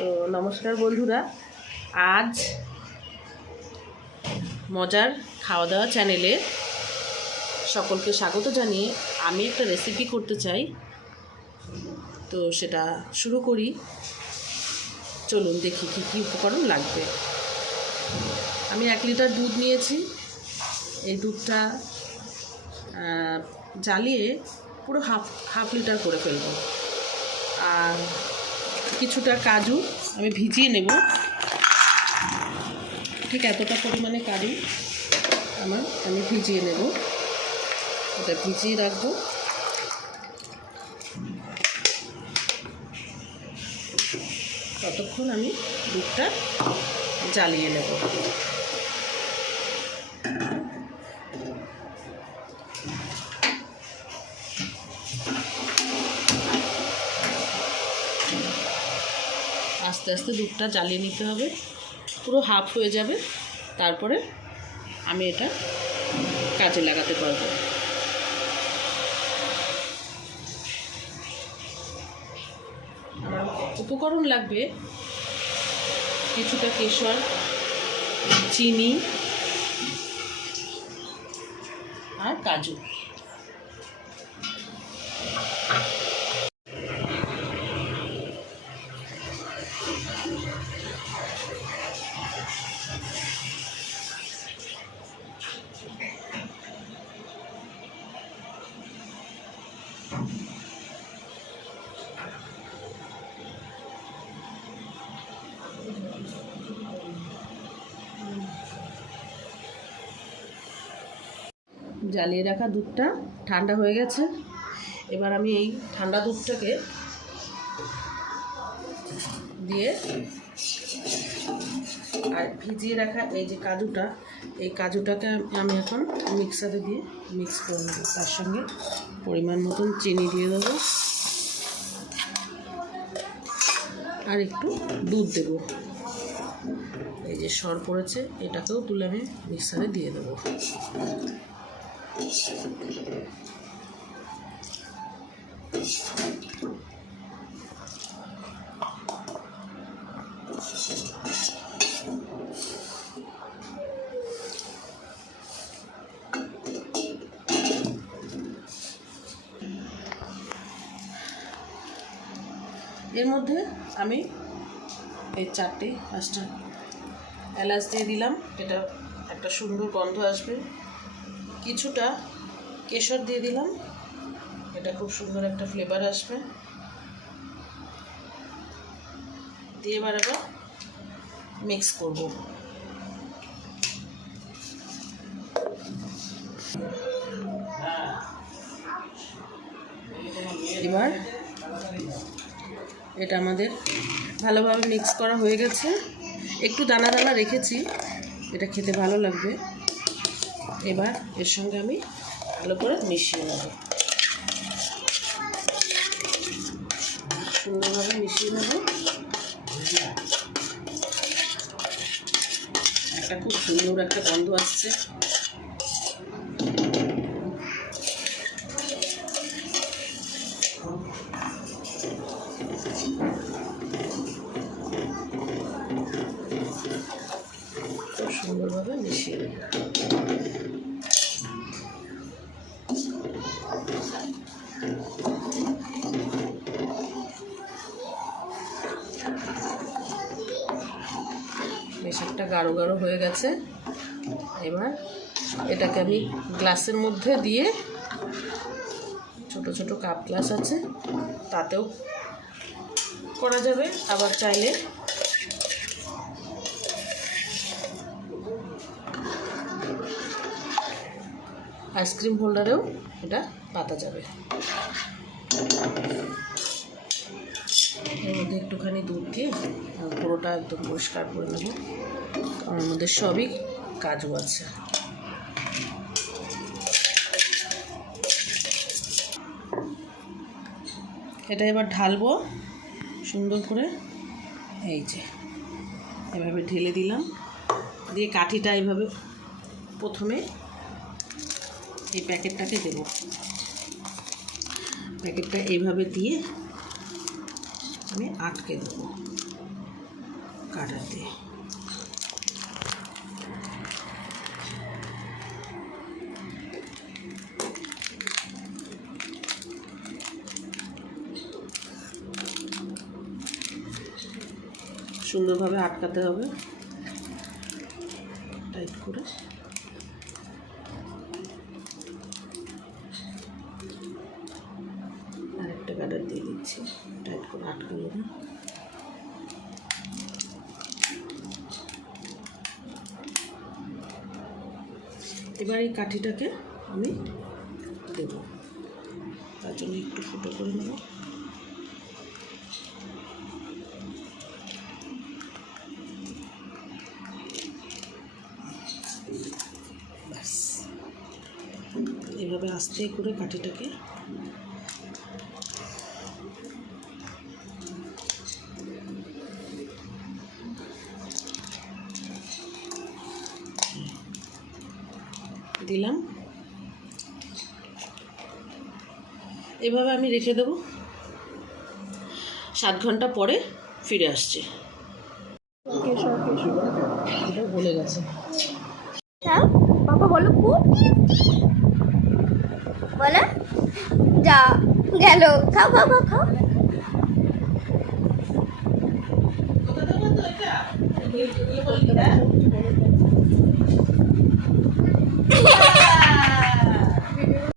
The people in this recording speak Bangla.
তো নমস্কার বন্ধুরা। আজ মজার খাওয়া দাওয়া চ্যানেলে সকলকে স্বাগত জানিয়ে আমি একটা রেসিপি করতে চাই। তো সেটা শুরু করি। চলুন দেখি কী কী উপকরণ লাগবে। আমি এক লিটার দুধ নিয়েছি। এই দুধটা জ্বালিয়ে পুরো হাফ হাফ লিটার করে ফেলব। আর কিছুটা কাজু আমি ভিজিয়ে নেব। ঠিক এতটা পরিমাণে কাজু আমার, আমি ভিজিয়ে নেব। ওটা ভিজিয়ে রাখব। ততক্ষণ আমি দুধটা জ্বালিয়ে নেব। আস্তে আস্তে দুধটা জ্বালিয়ে নিতে হবে। পুরো হাফ হয়ে যাবে। তারপরে আমি এটা কাজে লাগাতে পারব। উপকরণ লাগবে কিছুটা কেশর, চিনি আর কাজু। জ্বালিয়ে রাখা দুধটা ঠান্ডা হয়ে গেছে। এবার আমি এই ঠান্ডা দুধটাকে দিয়ে আর ভিজিয়ে রাখা এই যে কাজুটা, এই কাজুটাকে আমি এখন মিক্সারে দিয়ে মিক্স করে নেব। তার সঙ্গে পরিমাণ মতন চিনি দিয়ে দেবো। আর একটু দুধ দেবো। এই যে সর পড়েছে, এটাকেও তুলে আমি মিক্সারে দিয়ে দেবো। এর মধ্যে আমি এই চারটে পাঁচটা এলাচ দিয়ে দিলাম। এটা একটা সুন্দর গন্ধ আসবে। কিছুটা কেশর দিয়ে দিলাম। এটা খুব সুন্দর একটা ফ্লেভার আসবে। দিয়ে এবার আবার মিক্স করব। এবার এটা আমাদের ভালোভাবে মিক্স করা হয়ে গেছে। একটু দানা দানা রেখেছি। এটা খেতে ভালো লাগবে। এবার এর সঙ্গে আমি ভালো করে মিশিয়ে নেব। সুন্দরভাবে মিশিয়ে নেব। একটা খুব সুন্দর একটা গন্ধ আসছে। খুব সুন্দরভাবে মিশিয়ে নেব একটা গাঢ় গাঢ় হয়ে গেছে। এবার এটাকে আমি গ্লাসের মধ্যে দিয়ে ছোট ছোট কাপ গ্লাস আছে, তাতেও করা যাবে। আবার চাইলে আইসক্রিম হোল্ডারেও এটা পাতা যাবে। মধ্যে একটুখানি দুধ দিয়ে পুরোটা একদম পরিষ্কার করে নেব। কারণ মধ্যে সবই কাজু আছে। এটা এবার ঢালবো সুন্দর করে। এই যে, এভাবে ঢেলে দিলাম। দিয়ে কাঠিটা এইভাবে প্রথমে এই প্যাকেটটাকে দেবো। প্যাকেটটা এইভাবে দিয়ে আমি আটকে দেবো কাটার দিয়ে সুন্দরভাবে আটকাতে হবে। টাইট করে। আরেকটা গার্ডার দিয়ে দিচ্ছি। টাইট করে আটকানো না এবার এই কাঠিটাকে আমি দেব। তার জন্য একটু ফুটো করে নেব। এভাবে আস্তে করে কাঠিটাকে দিলাম। এভাবে আমি রেখে দেব। সাত ঘণ্টা পরে ফিরে আসছে। বলে গেছে হ্যাঁ বাবা বলো যা খাও খাও।